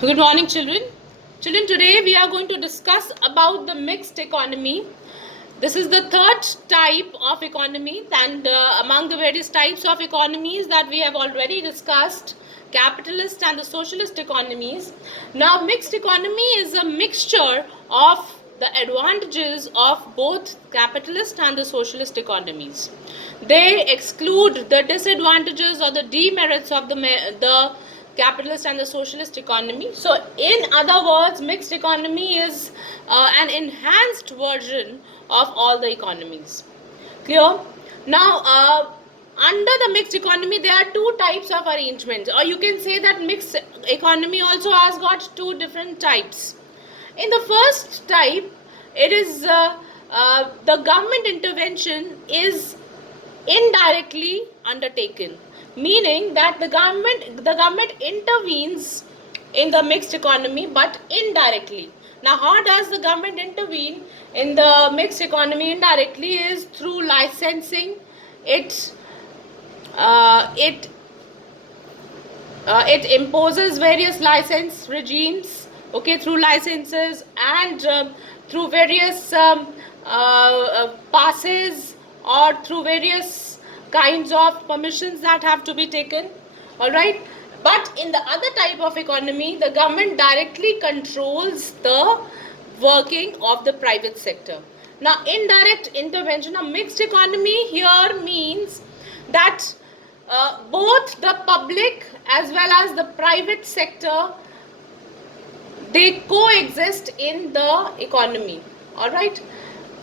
Good morning, children. Children, today we are going to discuss about the mixed economy. This is the third type of economy, and among the various types of economies that we have already discussed, capitalist and the socialist economies. Now, mixed economy is a mixture of the advantages of both capitalist and the socialist economies. They exclude the disadvantages or the demerits of the capitalist and the socialist economy. So, in other words, mixed economy is an enhanced version of all the economies. Clear? Now, under the mixed economy, there are two types of arrangements, or you can say that mixed economy also has got two different types. In the first type, it is the government intervention is indirectly undertaken, meaning that the government intervenes in the mixed economy but indirectly. Now, how does the government intervene in the mixed economy indirectly? Is through licensing. It it uh, it imposes various license regimes, okay, through licenses and through various passes, or through various kinds of permissions that have to be taken. All right. But in the other type of economy, the government directly controls the working of the private sector. Now, indirect intervention, a mixed economy here means that both the public as well as the private sector, they coexist in the economy. All right.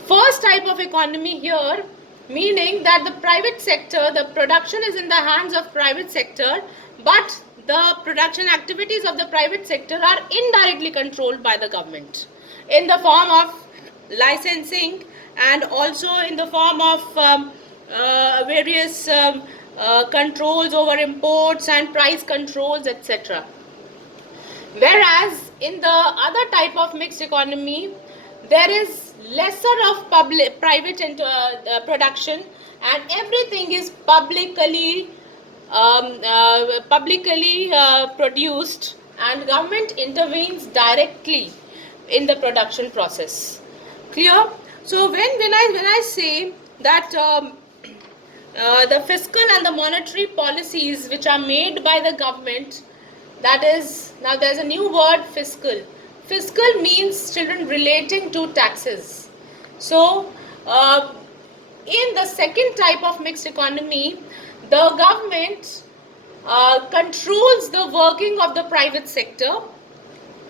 First type of economy here, meaning that the private sector, the production is in the hands of private sector, but the production activities of the private sector are indirectly controlled by the government in the form of licensing, and also in the form of various controls over imports and price controls, etc. Whereas in the other type of mixed economy, there is lesser of public private production, and everything is publicly produced, and government intervenes directly in the production process. Clear? So when I say that the fiscal and the monetary policies which are made by the government, that is, now there's a new word, fiscal. Fiscal means, children, relating to taxes. So in the second type of mixed economy, the government controls the working of the private sector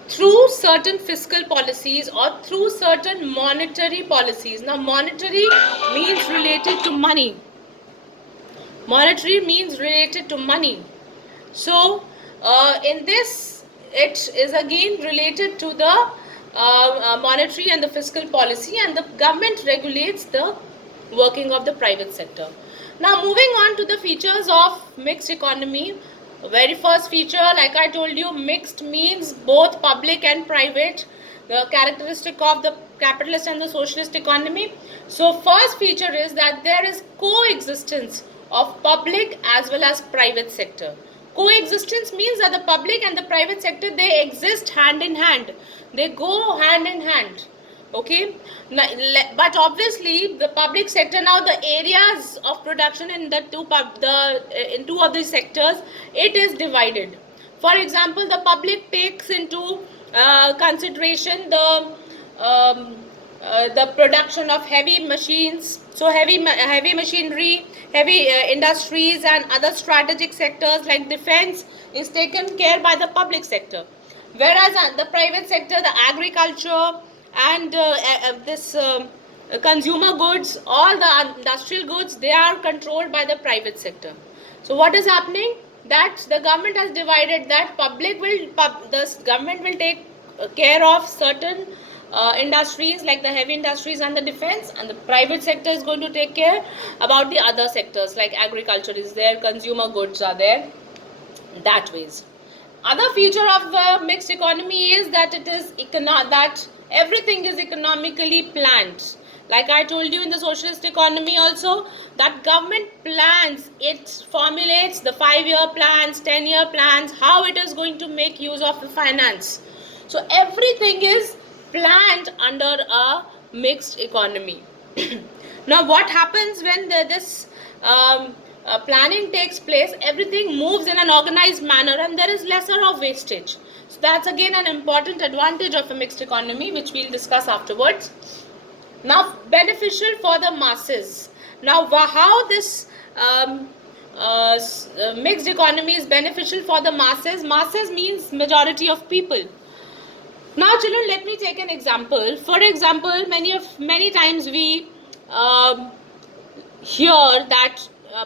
through certain fiscal policies or through certain monetary policies. Now, monetary means related to money. Monetary means related to money. So, in this, it is again related to the monetary and the fiscal policy, and the government regulates the working of the private sector. Now, moving on to the features of mixed economy. Very first feature, like I told you, mixed means both public and private, the characteristic of the capitalist and the socialist economy. So, first feature is that there is coexistence of public as well as private sector. Coexistence means that the public and the private sector, they exist hand in hand, they go hand in hand. Okay. But obviously the public sector, now the areas of production in the in two of these sectors, it is divided. For example, the public takes into consideration the production of heavy machines, so heavy machinery, heavy industries, and other strategic sectors like defense is taken care by the public sector. Whereas the private sector, the agriculture and this consumer goods, all the industrial goods, they are controlled by the private sector. So what is happening? That the government has divided that the government will take care of certain industries like the heavy industries and the defense, and the private sector is going to take care about the other sectors like agriculture is there, consumer goods are there, that ways. Other feature of the mixed economy is that it is that everything is economically planned. Like I told you in the socialist economy also, that government plans, it formulates the 5-year plans, 10-year plans, how it is going to make use of the finance. So everything is planned under a mixed economy. Now what happens when this planning takes place? Everything moves in an organized manner and there is lesser of wastage. So that's again an important advantage of a mixed economy, which we'll discuss afterwards. Now beneficial for the masses. Now how this mixed economy is beneficial for the masses? Masses means majority of people. Now children, let me take an example. For example, many times we hear that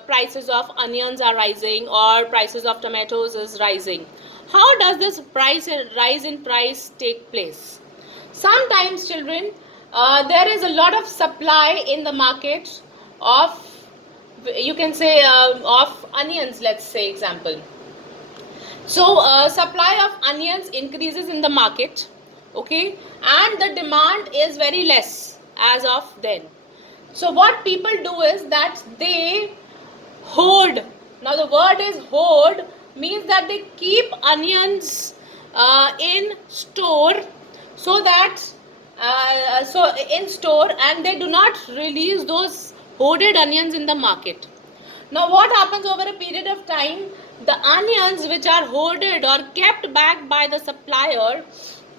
prices of onions are rising or prices of tomatoes is rising. How does this rise in price take place? Sometimes children, there is a lot of supply in the market of, you can say, of onions, let's say example. So supply of onions increases in the market, okay, and the demand is very less as of then. So what people do is that they hoard. Now the word is hoard, means that they keep onions in store, so that and they do not release those hoarded onions in the market. Now what happens over a period of time? The onions which are hoarded or kept back by the supplier,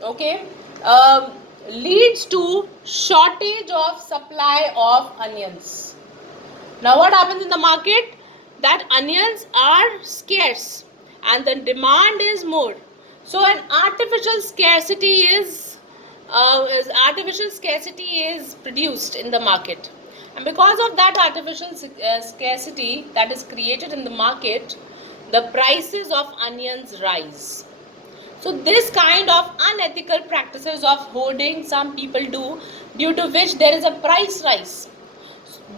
okay, leads to shortage of supply of onions. Now what happens in the market? That onions are scarce and the demand is more. So an artificial scarcity is produced in the market. And because of that artificial scarcity that is created in the market, the prices of onions rise. So this kind of unethical practices of hoarding some people do, due to which there is a price rise.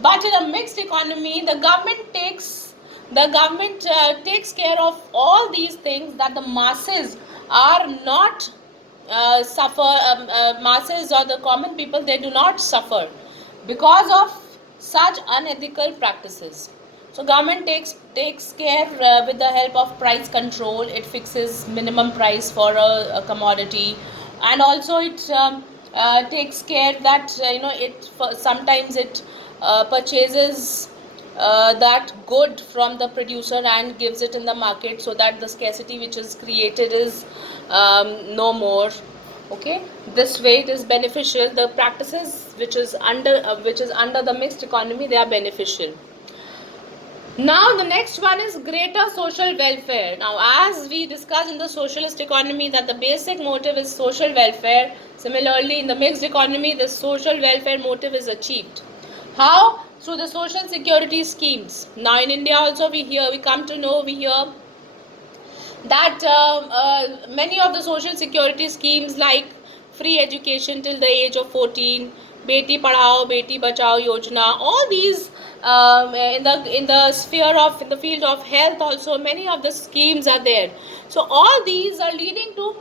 But in a mixed economy, the government takes care of all these things, that the masses are not masses or the common people, they do not suffer because of such unethical practices. So government takes care with the help of price control. It fixes minimum price for a commodity, and also it takes care that sometimes it purchases that good from the producer and gives it in the market, so that the scarcity which is created is no more. Okay, this way it is beneficial. The practices which is under the mixed economy, they are beneficial. Now the next one is greater social welfare. Now as we discussed in the socialist economy that the basic motive is social welfare, similarly in the mixed economy the social welfare motive is achieved. How? Through the social security schemes. Now in India also we hear that many of the social security schemes like free education till the age of 14, Beti Padhao, Beti Bachao Yojana, all these in the field of health also, many of the schemes are there. So all these are leading to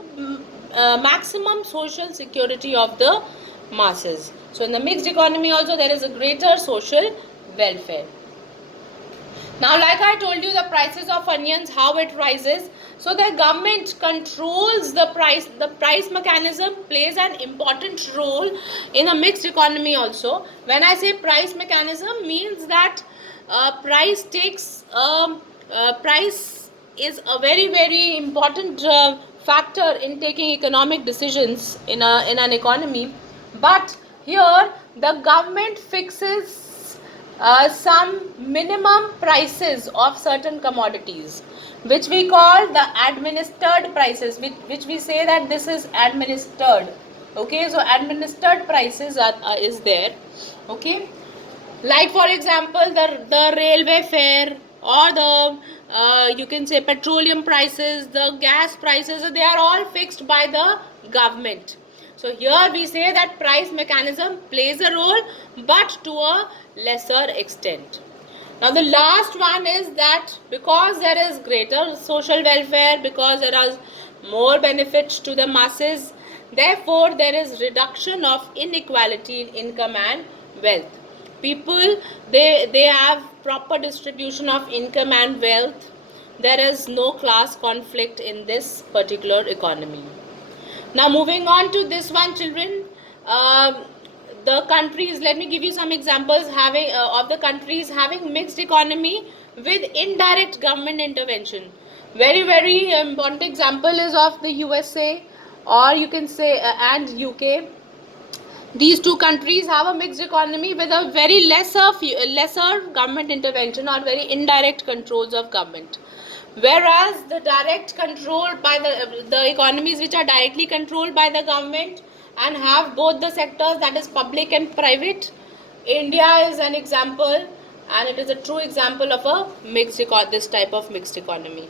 maximum social security of the masses. So in the mixed economy also there is a greater social welfare. Now like I told you, the prices of onions, how it rises. So the government controls the price. The price mechanism plays an important role in a mixed economy also. When I say price mechanism, means that price is a very, very important factor in taking economic decisions in an economy. But here the government fixes some minimum prices of certain commodities, which we call the administered prices, which we say that this is administered. Okay, so administered prices is there. Okay, like for example the railway fare, or the you can say petroleum prices, the gas prices, they are all fixed by the government. So here we say that price mechanism plays a role, but to a lesser extent. Now the last one is that because there is greater social welfare, because there are more benefits to the masses, therefore there is reduction of inequality in income and wealth. People, they have proper distribution of income and wealth. There is no class conflict in this particular economy. Now moving on to this one, children, the countries, let me give you some examples having of the countries having mixed economy with indirect government intervention. Very important example is of the USA, or you can say and UK. These two countries have a mixed economy with a very lesser government intervention or very indirect controls of government. Whereas the direct control by the economies which are directly controlled by the government and have both the sectors, that is public and private, India is an example, and it is a true example of a this type of mixed economy.